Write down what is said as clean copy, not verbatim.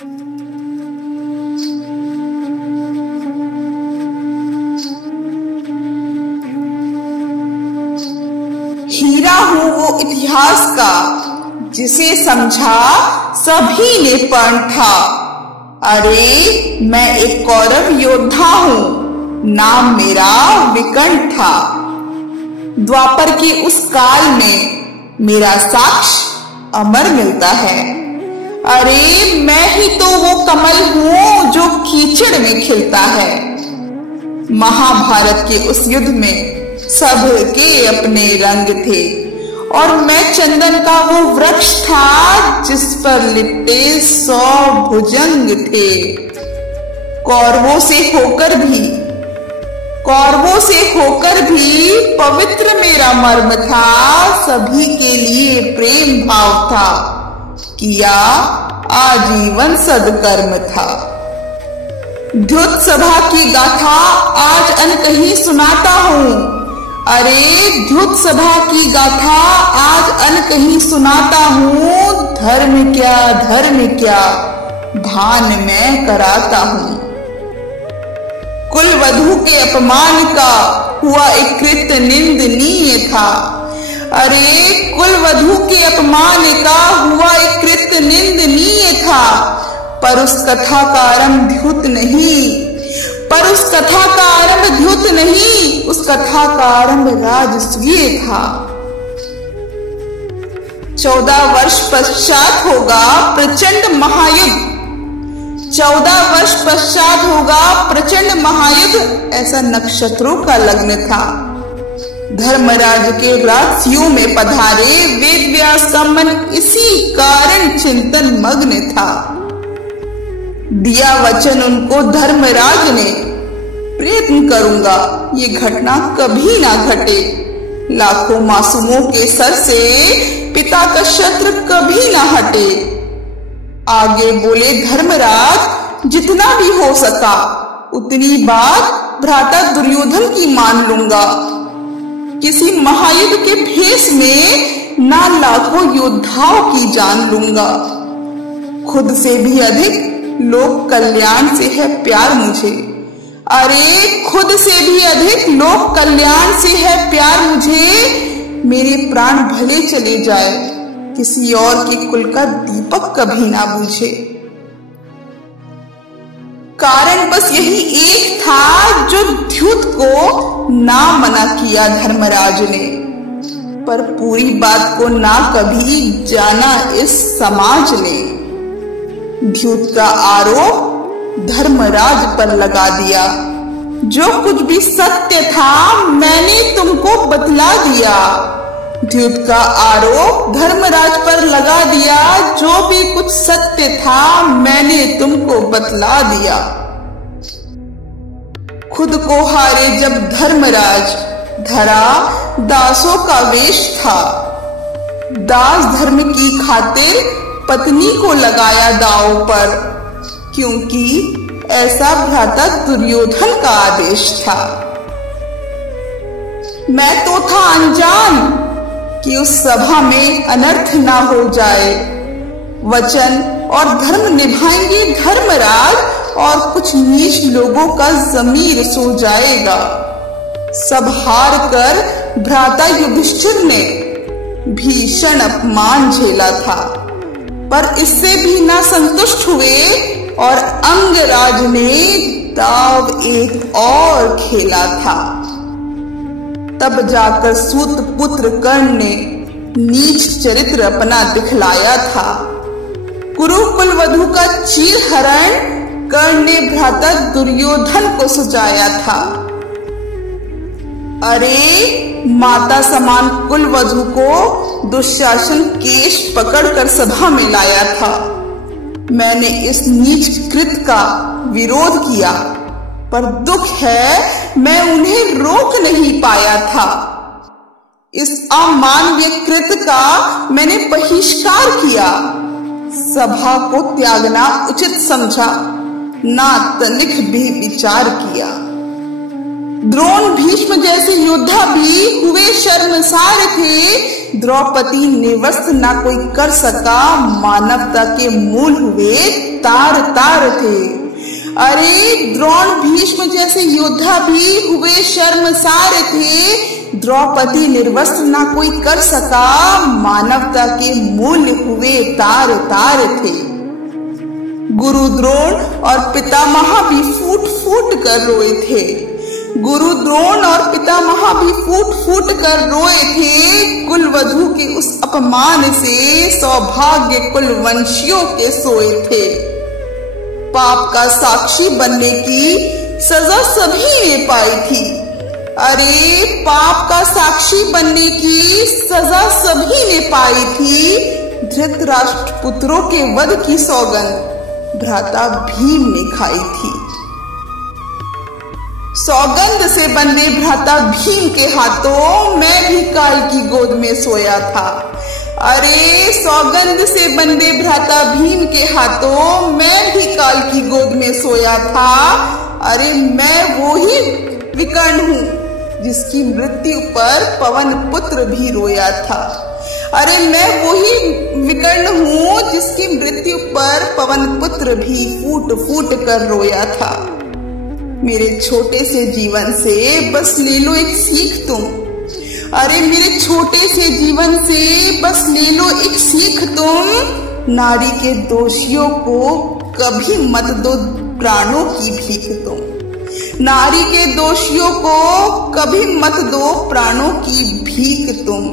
हीरा हूं वो इतिहास का जिसे समझा सभी ने पण था। अरे मैं एक कौरव योद्धा हूं, नाम मेरा विकर्ण था। द्वापर के उस काल में मेरा साक्ष्य अमर मिलता है। अरे मैं ही तो वो कमल हूं जो कीचड़ में खिलता है। महाभारत के उस युद्ध में सबके अपने रंग थे और मैं चंदन का वो वृक्ष था जिस पर लिपटे 100 भुजंग थे। कौरवों से होकर भी पवित्र मेरा मर्म था। सभी के लिए प्रेम भाव था, किया आजीवन सदकर्म था। द्युत सभा की गाथा आज अनकहीं सुनाता हूं। अरे द्युत सभा की गाथा आज अनकहीं सुनाता हूं। धर्म क्या भान मैं कराता हूं। कुलवधू के अपमान का हुआ एक कृत्य निंदनीय था। अरे कुलवधू के अपमान का हुआ एक कृत्य निंदनीय था। पर उस कथा का आरंभ द्युत नहीं, उस कथा का आरंभ राजसूय था। 14 वर्ष पश्चात होगा प्रचंड महायुद्ध, ऐसा नक्षत्रों का लग्न था। धर्मराज के राजस्यों में पधारे वेद व्यास का मन इसी कारण चिंतन मग्न था। दिया वचन उनको धर्मराज ने, प्रयत्न करूंगा ये घटना कभी ना घटे। लाखों मासूमों के सर से पिता का शत्रु कभी ना हटे। आगे बोले धर्मराज, जितना भी हो सका उतनी बात भ्राता दुर्योधन की मान लूंगा। किसी महायुद्ध के भेष में ना लाखों योद्धाओं की जान लूंगा। खुद से भी अधिक लोक कल्याण से है प्यार मुझे। अरे खुद से भी अधिक लोक कल्याण से है प्यार मुझे। मेरे प्राण भले चले जाए, किसी और के कुल का दीपक कभी ना बुझे। कारण बस यही एक था जो द्युत को ना मना किया धर्मराज ने। पर पूरी बात को ना कभी जाना इस समाज ने। द्युत का आरोप धर्मराज पर लगा दिया। जो कुछ भी सत्य था मैंने तुमको बतला दिया। द्युत का आरोप धर्मराज पर लगा दिया। जो भी कुछ सत्य था मैंने तुमको बतला दिया। खुद को हारे जब धर्मराज, धरा दासों का वेश था। दास धर्म की खातिर पत्नी को लगाया दांव पर, क्योंकि ऐसा भ्राता दुर्योधन का आदेश था। मैं तो था अनजान कि उस सभा में अनर्थ ना हो जाए। वचन और धर्म निभाएंगे धर्मराज और कुछ नीच लोगों का जमीर सो जाएगा। सब हार कर भ्राता युधिष्ठिर ने भीषण अपमान झेला था, पर इससे भी ना संतुष्ट हुए और अंगराज ने दाव एक और खेला था। तब जाकर सूत पुत्र कर्ण ने नीच चरित्र अपना दिखलाया था। कुरुकुल वधू का चीरहरण कर्ण ने भ्राता दुर्योधन को सुझाया था। अरे माता समान कुलवधू को दुशासन केश पकड़कर सभा में लाया था। मैंने इस नीच कृत्य का विरोध किया, पर दुख है मैं उन्हें रोक नहीं पाया था। इस अमानवीय कृत्य का मैंने बहिष्कार किया। सभा को त्यागना उचित समझा, ना तनिक भी विचार किया। द्रोण भीष्म जैसे योद्धा भी हुए शर्मसार थे द्रौपदी निर्वस्त्र ना कोई कर सका, मानवता के मूल हुए तार तार थे। अरे द्रोण भीष्म जैसे योद्धा भी हुए शर्मसार थे, द्रौपदी निर्वस्त्र ना कोई कर सका, मानवता के मूल्य हुए तार तार थे। गुरु द्रोण और पितामह भी फूट फूट कर रोए थे, गुरु द्रोण और पितामह भी फूट फूट कर रोए थे। कुलवधू के उस अपमान से सौभाग्य कुलवंशियों के सोए थे। पाप का साक्षी बनने की सजा सभी ने पाई थी। अरे पाप का साक्षी बनने की सजा सभी ने पाई थी। धृतराष्ट्र पुत्रों के वध की सौगंध भ्राता भीम ने खाई थी। सौगंध से बंधे भ्राता भीम के हाथों मैं भी काल की गोद में सोया था। अरे सौगंध से बंधे भ्राता भीम के हाथों मैं भी काल की गोद में सोया था। अरे मैं वो ही विकर्ण हूँ जिसकी मृत्यु पर पवन पुत्र भी रोया था। अरे मैं वही विकर्ण हूँ जिसकी मृत्यु पर पवन पुत्र भी फूट फूट कर रोया था। मेरे छोटे से जीवन से बस ले लो एक सीख तुम। अरे मेरे छोटे से जीवन से बस ले लो एक सीख तुम। नारी के दोषियों को कभी मत दो प्राणों की भीख तुम। नारी के दोषियों को कभी मत दो प्राणों की भीख तुम।